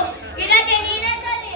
ಆಯ್ತು, ಇದಕ್ಕೆ ನೀನೇ ಸರಿ.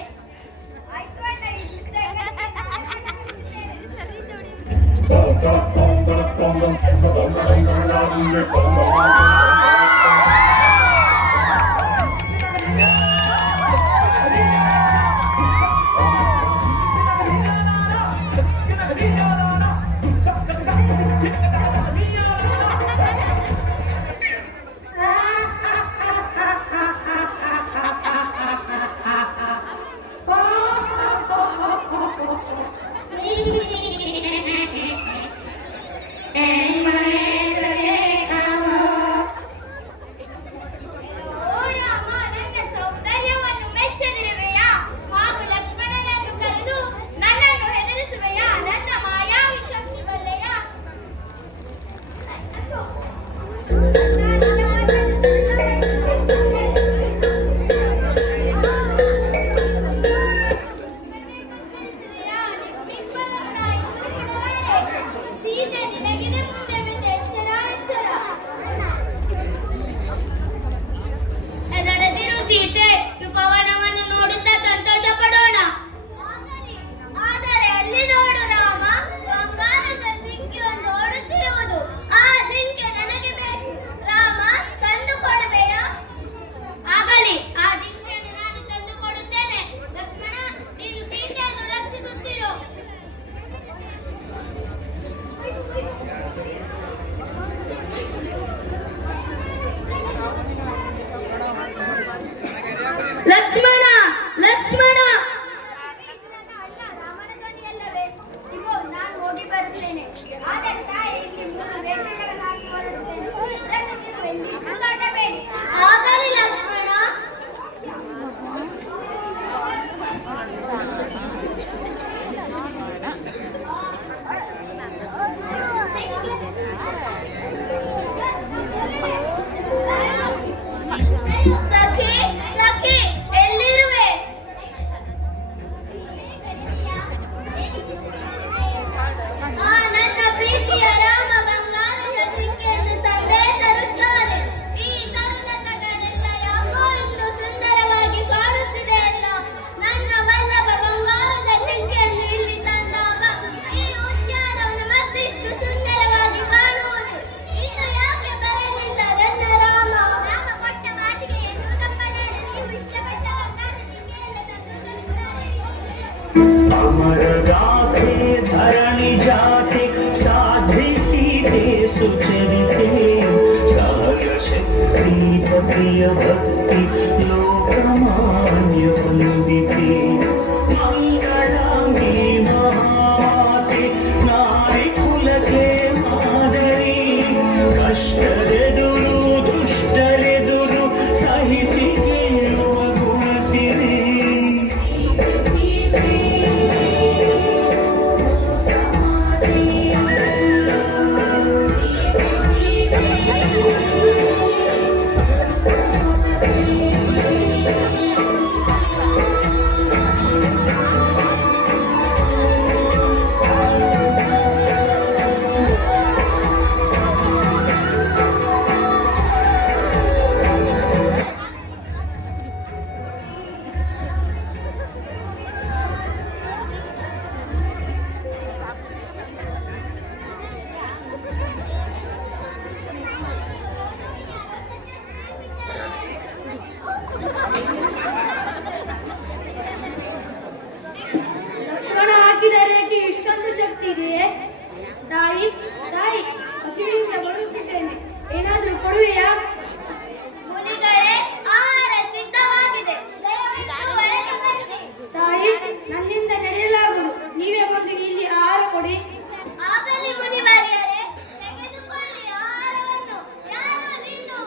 ಲಕ್ಷ್ಮಣ, ಲಕ್ಷ್ಮಣ, ನಾನು ಹೋಗಿ ಬರುತ್ತೇನೆ. ಆಗಲಿ ಲಕ್ಷ್ಮಣ. ಸಖಿ, ಸಖಿ, ಎಲ್ಲಿರುವೆ? ನನ್ನ ಪ್ರೀತಿಯ ರಾಮ ಬಂಗಾರದ ಜಿಂಕೆಯನ್ನು ತಂದೆ ತರುತ್ತಾರೆ. ಈ ತರುಣಗಳೆಲ್ಲ ಯಾಕೋ ಇಂದು ಸುಂದರವಾಗಿ ಕಾಣುತ್ತಿದೆ ಅಲ್ಲ. ನನ್ನ ವಲ್ಲಭ ಬಂಗಾರದ ಜಿಂಕೆಯನ್ನು ಇಲ್ಲಿ ತಂದಾಗ ಈ ಉದ್ಯಾನವನ್ನು ಮತ್ತಿಷ್ಟು ಸುಂದರವಾಗಿ ಕಾಣುವುದು. ಇನ್ನು ಯಾಕೆ ಬರಲಿಲ್ಲ ನನ್ನ ರಾಮ? ರಾಮ ಕೊಟ್ಟ ಮಾತಿಗೆ ಎಂದು ತಪ್ಪಲಾರೆ. ನೀವು ಇಷ್ಟಪಟ್ಟ ಬಂಗಾರದ ಜಿಂಕೆಯನ್ನು अमर गाथे धरणी जाते साधे सीधे सुचरिते सहज शक्ति पतिय भक्ति लोकमान्य वंदिते मंगलांगी महाते नारी कुल के मादरी कष्टरेदुरु दुष्टरेदुरु सहिಸಿ ಗೆಲ್ಲುವ ಗುಣಸಿರಿ ಲಕ್ಷ್ಮಣ ಹಾಕಿದ ರೇಖೆ ಇಷ್ಟೊಂದು ಶಕ್ತಿ ಇದೆಯೇ? ತಾಯಿ, ತಾಯಿ, ಹಸಿವಿನಿಂದ ಬರುತ್ತಿದ್ದೇನೆ, ಏನಾದರೂ ಕೊಡುವೆಯಾ? ಮುನಿಗಳೇ, ಆಹಾರ ಸಿದ್ಧವಾಗಿದೆ, ತಾಯಿ, ನನ್ನಿಂದ ನಡೆಯಲಾಗುವುದು. ನೀವೇ ಬಂದು ಇಲ್ಲಿ ಆಹಾರ ಕೊಡಿ. ಆಗಲಿ ಮುನಿವರ್ಯರೇ, ತೆಗೆದುಕೊಳ್ಳಿ ಆಹಾರವನ್ನು. ಯಾರು ನೀನು?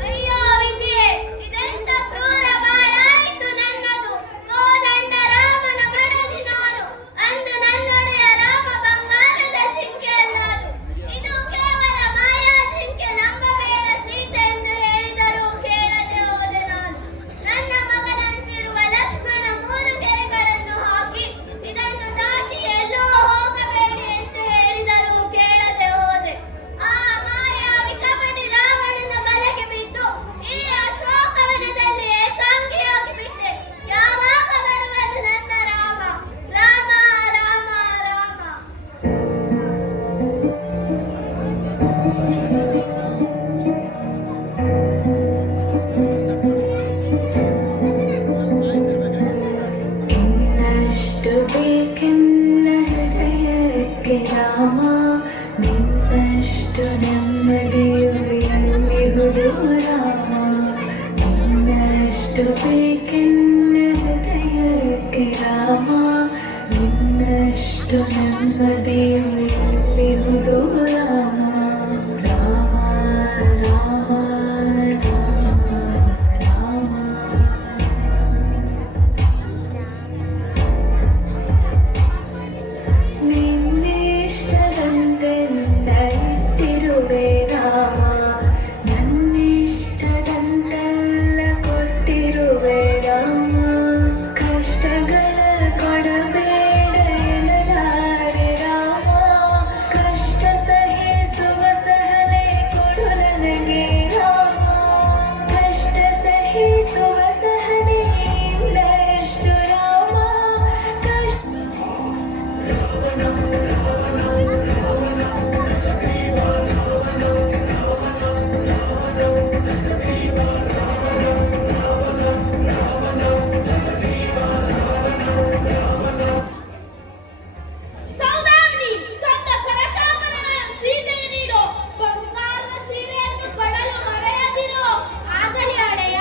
ಅಯ್ಯೋ ವಿಧಿಯೇ, ಇದೆಂತ ಕ್ರೂರ ಬಾಳಾಯಿತು ನನ್ನದು. ಕೋದಂಡ ರಾಮನ ಮಡದಿ ನಾನು, ಅಂದು ನನ್ನೊಡೆಯ ರಾಮ ಬಂಗಾರದ ಶಿಂಕೆಯಲ್ಲದು. ಇದು ಕೇವಲ ಮಾಯಾ ಜಿಂಕೆ, ನಂಬಬೇಡ ಸೀತೆ ಎಂದು ಹೇಳಿದರೂ ಕೇಳದೆ ಹೋದೆ ನಾನು. ನನ್ನ ಮಗನಂತಿರುವ ಲಕ್ಷ್ಮಣ 3 ಗೆರೆಗಳನ್ನು ಹಾಕಿ, ಇದನ್ನು ದಾಟಿ ಎಲ್ಲೋ ಹೋಗಬೇಡಿ ಎಂದು ಹೇಳಿದರೂ ಕೇಳದೆ ಹೋದೆ. ಆ ಮಾಯಾವಿ ಕಪಟಿ ರಾವಣನ ಬಲೆಗೆ ಬಿದ್ದು ಈ ಅಶೋಕವನದಲ್ಲಿ ಏಕಾಂಗಿಯಾಗಿ ಬಿಟ್ಟೆ. ಯಾವಾಗ ಬರುವುದು ನನ್ನ ರಾಮ? ರಾಮ ರಾಮ ರಾಮ. ಇನ್ನಷ್ಟು ಬೇಕೆನ್ನ ಹೃದಯಕ್ಕೆ ರಾಮ, ನಿನ್ನಷ್ಟು ನೆಮ್ಮದಿಯು ಎಲ್ಲಿಹುದು ರಾಮ. ಇನ್ನಷ್ಟು ಬೇಕೆನ್ನ ಹೃದಯಕ್ಕೆ ರಾಮ, ನಿನ್ನಷ್ಟು ನೆಮ್ಮದಿಯು ಎಲ್ಲಿಹುದು ರಾಮ. ರಾಮ ರಾಮ ರಾಮ ರಾಮ. ನಿನ್ನಿಷ್ಟದಂತೆ ಇಟ್ಟಿರುವೆ ರಾಮ, ನನ್ನಿಷ್ಟದಂತೆಲ್ಲ ಕೊಟ್ಟಿರುವೆ ರಾಮ. ಕಷ್ಟಗಳ ಕೊಡಬೇಡ ಎನ್ನಲಾರೆ ರಾಮ, ಕಷ್ಟ ಸಹಿಸುವ ಸಹನೆ ಕೊಡು ನನಗೆ ರಾಮ. ಕಷ್ಟ ಸಹಿಸುವ ಸಹನೆ ಇನ್ನಷ್ಟು ರಾಮ. ಕಷ್ಟ ಸೌದಾಮಿನಿ, ತಂದ ಕರಕಾಮರಗಳನ್ನು ಸೀತೆಗೆ ನೀಡು. ಬಂಗಾರದ ಸೀರೆಯನ್ನು ಕೊಡಲು ಮರೆಯದಿರು. ಆಗಲಿ ಅಡೆಯ.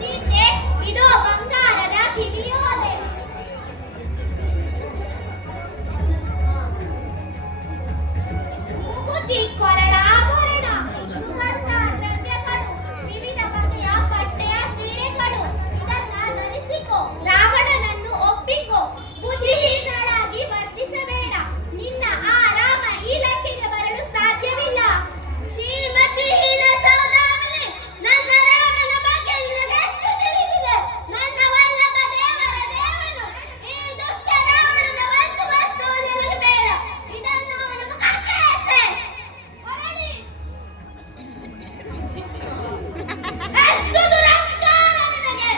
ಸೀತೆ, ಇದು ಬಂಗಾರದ ಕಿವಿಯೋಲೆ. ಮೂಗುತಿ, ಕೊರಳಾಭರಣ, ಸುಗಂಧ ದ್ರವ್ಯಗಳು, ವಿವಿಧ ಬಗೆಯ ಬಟ್ಟೆಯ ಸೀರೆಗಳು. ಇದನ್ನ ಧರಿಸಿಕೋ. ರಾವಣನನ್ನು ಒಪ್ಪಿಕೋ. ಬುದ್ಧಿಹೀನಳಾಗಿ ವರ್ತಿಸಬೇಡ. ನಿನ್ನ ಆ ರಾಮ ಈ ಲಂಕೆಗೆ ಬರಲು ಸಾಧ್ಯವಿಲ್ಲ. ಶ್ರೀಮತಿಹೀನ ಸೌದಾಮಿನಿ, ನನ್ನ ರಾಮನ ಬಗ್ಗೆ ನಿನಗೆಷ್ಟು ತಿಳಿದಿದೆ? ನನ್ನ ವಲ್ಲಭ ದೇವರ ದೇವನು ಈ ದುಷ್ಟ ರಾವಣನ ಒಂದು ವಸ್ತು ನಿನಗೆ ಬೇಡ. ಇದನ್ನು ಅವನ ಮುಖಕ್ಕೆ ಎಸೆ. ಹೊರಡಿ. ಎಷ್ಟು ದುರಹಂಕಾರ ನಿನಗೆ!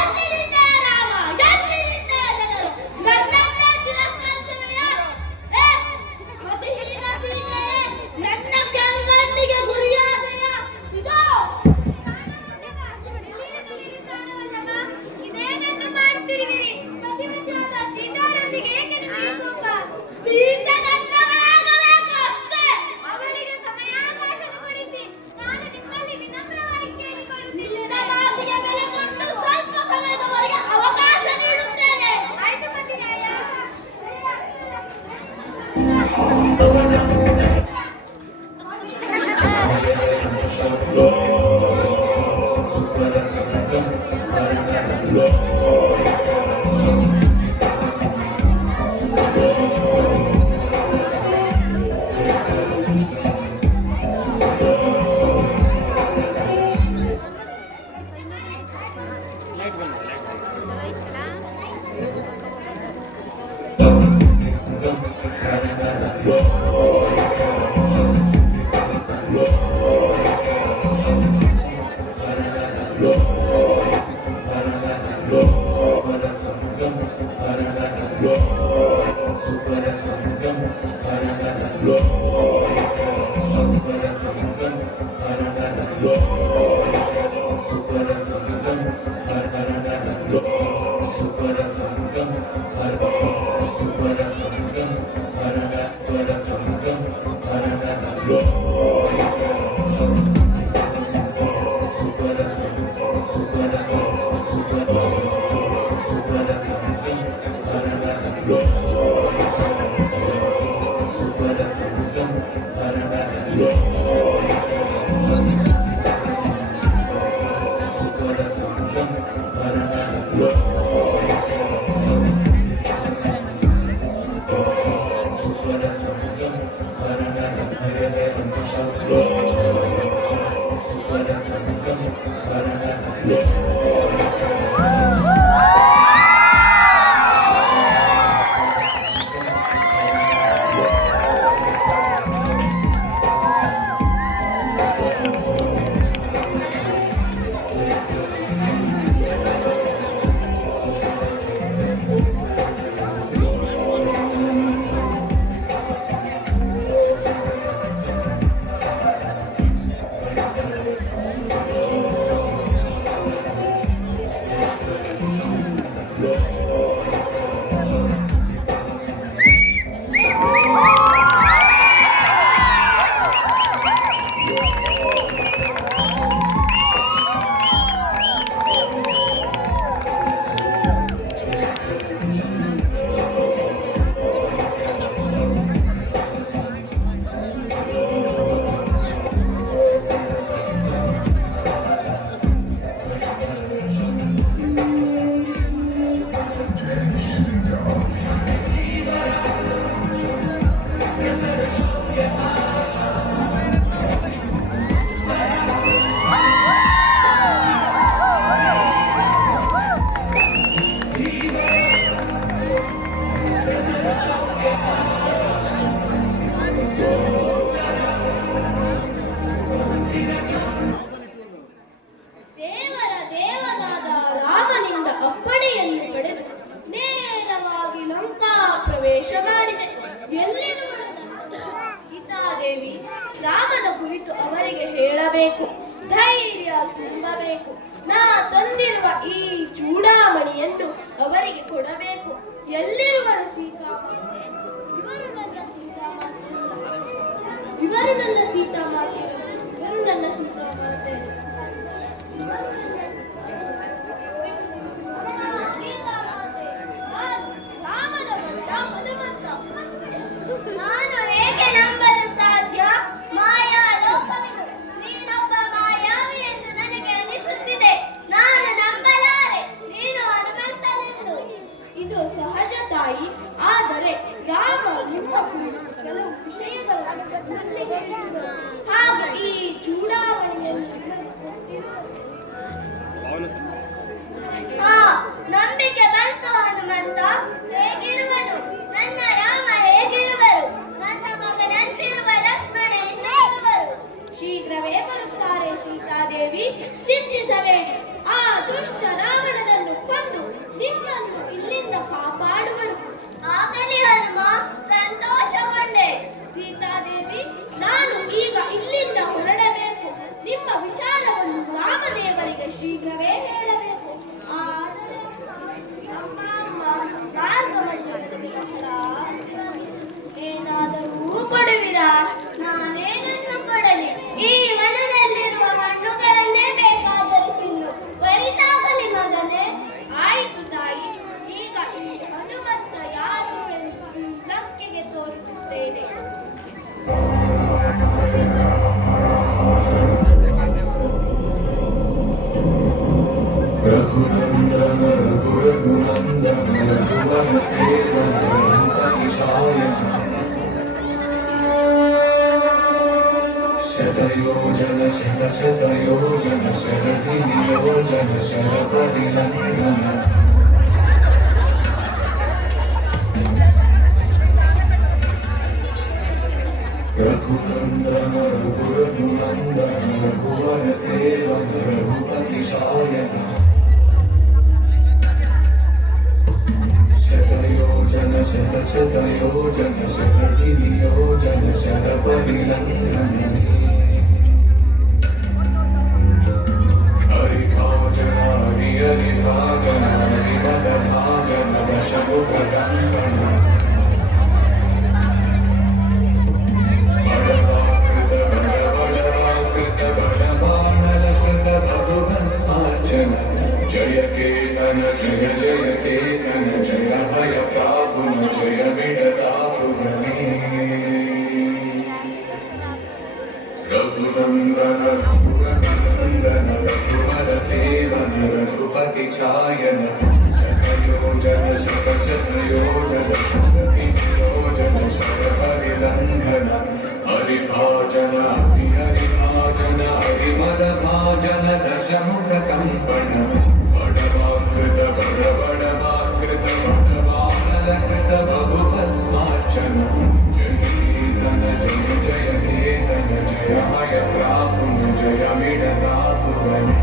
ಎಲ್ಲಿ ನಿನ್ನೆ ರಾಮ, ಎಲ್ಲಿ ನಿನ್ನೆ ಜನರು? ನನ್ನನ್ನೇ ತಿರಸ್ಕರಿಸುವೆಯಾ? ಮತಿಹೀನ ಸೀತೆಯೇ, ನನ್ನ ಕೆಂಗಣ್ಣಿಗೆ ಗುರಿಯಾದೆಯಾ? ಇದೋ ಇದೇನನ್ನು ಮಾಡುತ್ತಿರುವಿರಿ? ಮತಿಮತಿಯಾದ ಸೀತಾರೊಂದಿಗೆ ಏಕೆ ನಿಮಗೆ ಕೋಪ? ಸೀತೆ ನನ್ನವಳಾಗಬೇಕು ಅಷ್ಟೇ. ಅವಳಿಗೆ ಸಮಯಾವಕಾಶ ಕೊಡಿಸಿ. ನಾನು ನಿಮ್ಮಲ್ಲಿ ವಿನಮ್ರವಾಗಿ ಕೇಳಿಕೊಳ್ಳುತ್ತಿದ್ದೇನೆ. ನಿನ್ನ ಮಾತಿಗೆ ಬೆಲೆ ಕೊಟ್ಟು ಸ್ವಲ್ಪ ಸಮಯದವರೆಗೆ ಅವಕಾಶ ನೀಡುತ್ತೇನೆ. ಆಯ್ತು ಮತಿರಾಯ. Super ದೇವರ ದೇವನಾದ ರಾಮನಿಂದ ಅಪ್ಪಣೆಯನ್ನು ಪಡೆದು ನೇರವಾಗಿ ಲಂಕಾ ಪ್ರವೇಶ ಮಾಡಿದೆ. ಎಲ್ಲಿರುವ ಸೀತಾದೇವಿ ರಾಮನ ಕುರಿತು ಅವರಿಗೆ ಹೇಳಬೇಕು, ಧೈರ್ಯ ತುಂಬಬೇಕು. ನಾ ತಂದಿರುವ ಈ ಚೂಡಾಮಣಿಯನ್ನು ಅವರಿಗೆ ಕೊಡಬೇಕು. ಎಲ್ಲಿರುವಳು ಸೀತಾಮಾತೆ? ಇವರು ನನ್ನ ಸೀತಾಮಾತೆ, ಇವರು ನನ್ನ ಸೀತಾಮಾತೆ, ಇವರು ನನ್ನ ಸೀತಾಮಾತೆ. ನಾನು ಹೇಗೆ ನಂಬಲು ಸಾಧ್ಯ? ಮಾಯಾ ಲೋಕವಿದು, ನೀನೊಬ್ಬ ಮಾಯಾವಿ ಎಂದು ನನಗೆ ಅನಿಸುತ್ತಿದೆ. ನಾನು ನಂಬಲಾರೆ, ನೀನು ಹನುಮಂತನೆಂದು. ಇದು ಸಹಜ ತಾಯಿ, ಆದರೆ ರಾಮ ನಿಮ್ಮ ಕುರಿತು ಕೆಲವು ವಿಷಯಗಳನ್ನು ನನಗೆ ಹೇಳಿದರು. ಹಾಗೂ ಈ ಚೂಡಾವಣೆಯನ್ನು ನಂಬಿಕೆ ಬಂತು ಹನುಮಂತ. ಹೇಗಿರುವನು ನನ್ನ ರಾಮ? ಹೇಗಿರುವರು? ನನ್ನ ಮಗನಂತಿರುವ ಲಕ್ಷ್ಮಣ ಎನ್ನಿರುವರು? ಶೀಘ್ರವೇ ಬರುತ್ತಾರೆ ಸೀತಾದೇವಿ, ಚಿಂತಿಸಬೇಡಿ. ಆ ದುಷ್ಟ ರಾವಣನನ್ನು ಕೊಂದು ನಿಮ್ಮನ್ನು ಇಲ್ಲಿಂದ ಕಾಪಾಡುವರು. ಆಗಲಿ ಹನುಮ, ಸಂತೋಷಗೊಂಡೆ. ಸೀತಾದೇವಿ, ನಾನು ಈಗ ಇಲ್ಲಿಂದ ಹೊರಡಬೇಕು. ನಿಮ್ಮ ವಿಚಾರವನ್ನು ರಾಮದೇವರಿಗೆ ಶೀಘ್ರವೇ ಹೇಳಬೇಕು. ಆದರೆ ಅಮ್ಮ ಮಾರ್ಗಮಧ್ಯದಲ್ಲಿ ಏನಾದರೂ ಕೊಡುವಿರಾ? ನಾನೇನನ್ನು ಕೊಡಲಿ? ಈ ವನದಲ್ಲಿರುವ ಹಣ್ಣುಗಳನ್ನೇ ಬೇಕಾದರೂ ತಿನ್ನು. ಒಳಿತಾಗಲಿ ಮಗನೇ. ಆಯಿತು ತಾಯಿ, ಈಗ ಈ ಹನುಮಂತ ಯಾರು ಎಂದು ಈ ಲಂಕೆಗೆ ತೋರಿಸುತ್ತೇನೆ. रघुनंदन रघुनंदन रघुवर सेवन रघुपति सायन शतयोजन शतशतयोजन शरधि नियोजन शरपरिनंदन रघुनंदन रघुनंदन रघुवर सेवन रघुपति सायन शतयोजन शतशतयोजन शरधिनियोजन शरपरिलङ्घनमे हरिभाजन हरिहरिभाजन हरिमदभाजन दशमुखदण्डन बडवाकृत बडबडवाकृत बडबाणलकृत बहुभस्मार्चन जय केतन जय जय केतन जय भय प्रापुन जय विडतापुगमे रघुनन्दन रघुनन्दन रघुवर सेवन रघुपति चायन शतयोजन शतशतयोजन शतधियोजन शतपरिलङ्घन हरिभाजन हरिहरिभाजन हरिमदभाजन दशमुखकम्पन बडवाकृत बडबडवाकृत बडवानलकृत बहुभस्मार्चन जय केतन जय जय केतन जय मय प्रापुन जय मिडतापुगमे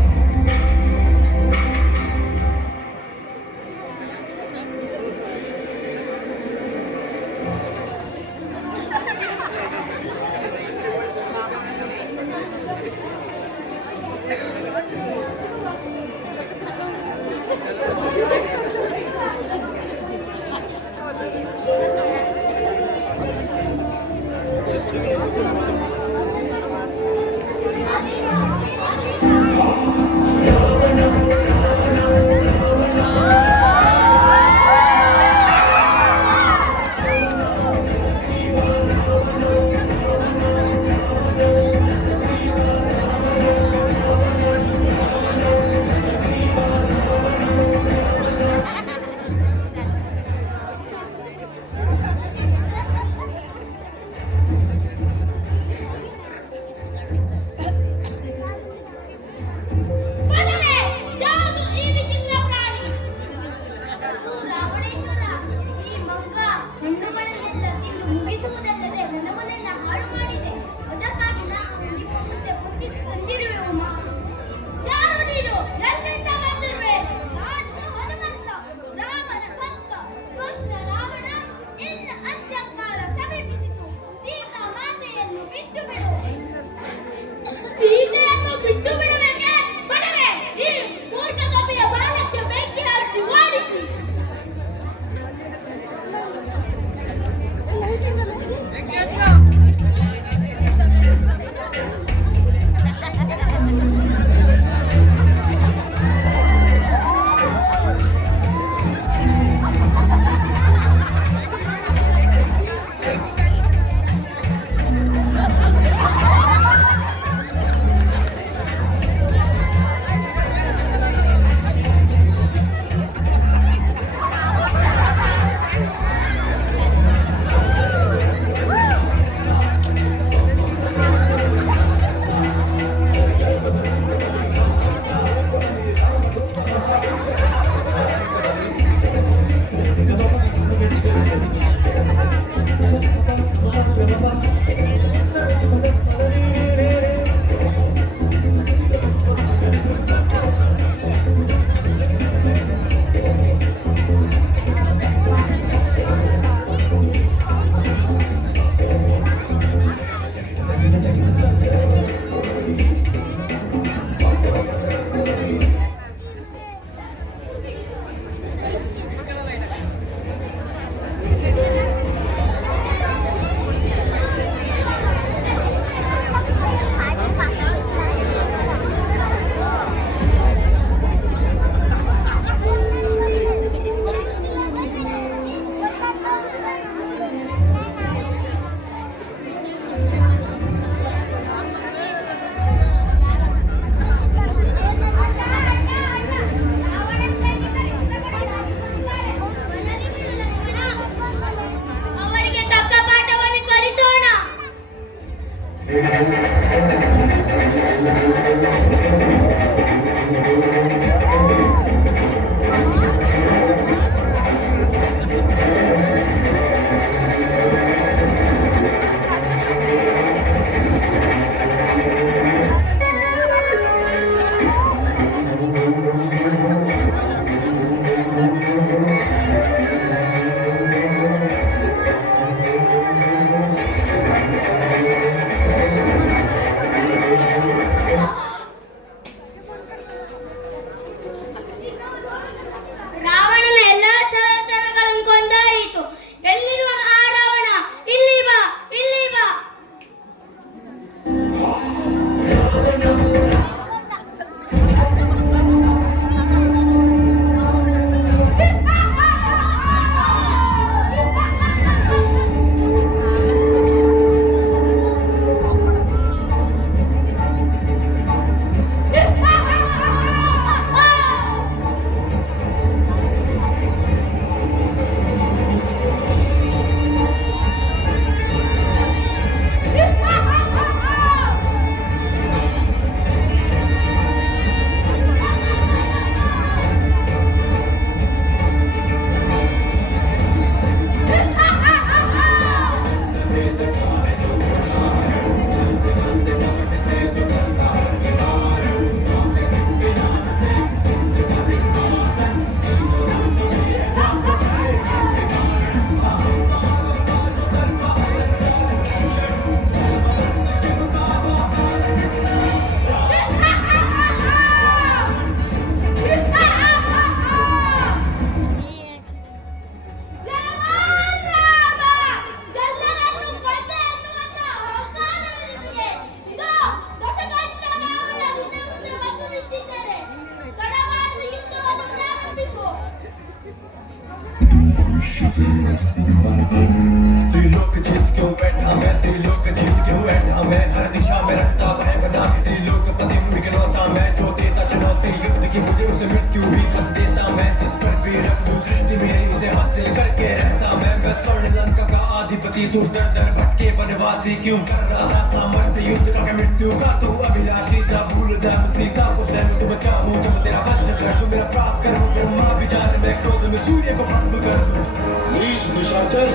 दूर दर दर भटके वनवासी क्यों कर रहा सामर्थ्य युद्ध का मृत्यु का तू अभिलाषी जा भूल जा सीता को स्वयं तुम चाहो जब तेरा बंद कर दूं मेरा प्राप्त करूं ब्रह्मा विचार में क्रोध में सूर्य को भस्म कर दूं नीच निशाचर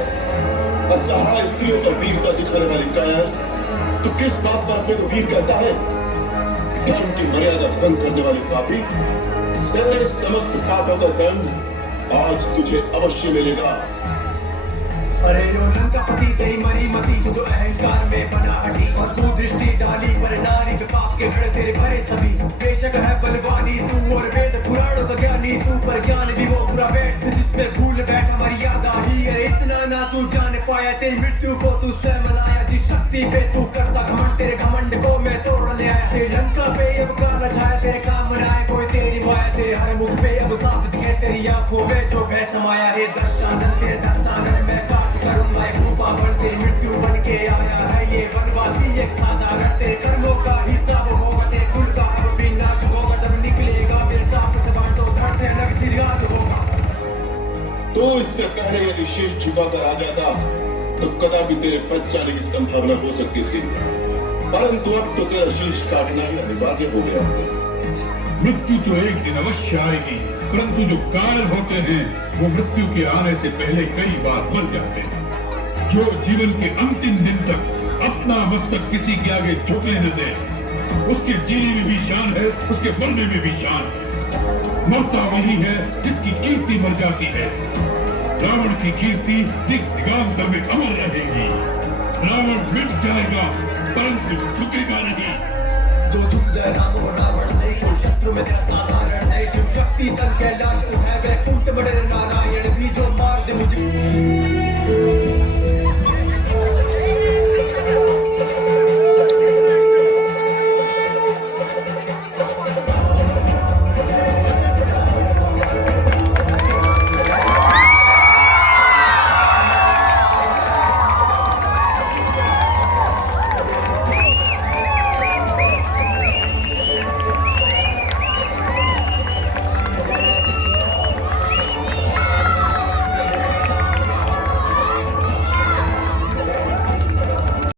असहाय स्त्रियों पर वीरता दिखाने वाली कायर तू किस बात पर अपने को वीर कहता है धर्म की मर्यादा भंग करने वाली पापी तेरे समस्त पापों का दंड आज तुझे अवश्य मिलेगा अरे यो लंका पति तेरी मरी मती तू जो अहंकार में बना हटी और तू दृष्टि डाली पर नारी के पाप के घड़े तेरे भरे सभी बेशक है बलवानी तू और वेद पुराणों का ज्ञानी तू पर ज्ञान भी वो पूरा बैठ जिसपे भूल बैठा मर्यादा ही अरे इतना ना तू जान पाया तेरी मृत्यु को तू स्वयं लाया जिस शक्ति पे तू करता घमंड तेरे घमंड को मैं तोड़ने आया तेरे लंका पे अब काला छाया तेरे काम बनाए कोई तेरी माया तेरे हर मुख पे अब साफ दिखे तेरी आंखों में जो भय समाया है दशानन तेरे दशानन में काट करूंगा एक रूपा बन तेरी मृत्यु बन के आया है ये वनवासी एक साधारण तेरे कर्मों का हिसाब होगा तेरे कुल का अब विनाश होगा जब निकलेगा मेरे चाप से बांटो धड़ से अलग सिरगाज होगा तो इससे पहले यदि शीश झुकाकर आ जाता तो कदापि तेरे बच जाने की संभावना हो सकती थी परंतु अब तो तेरा शीश काटना ही अनिवार्य हो गया मृत्यु तो एक दिन अवश्य आएगी परंतु जो कायर होते हैं वो मृत्यु के आने से पहले कई बार मर जाते हैं जो जीवन के अंतिम दिन तक अपना मस्तक किसी के आगे झुकने न दे उसके जीने में भी शान है उसके मरने में भी शान है मरता वही है जिसकी कीर्ति मर जाती है रावण की कीर्ति दिग दिगांतर में अमर रहेगी रावण मिट जाएगा परंतु झुकेगा नहीं जो झुक जाए राम और रावण नहीं कोई शत्रु में तेरा साधारण नहीं शिव शक्ति सन कैलाश उठाए वैकुंठ बड़े नारायण भी जो मार दे मुझे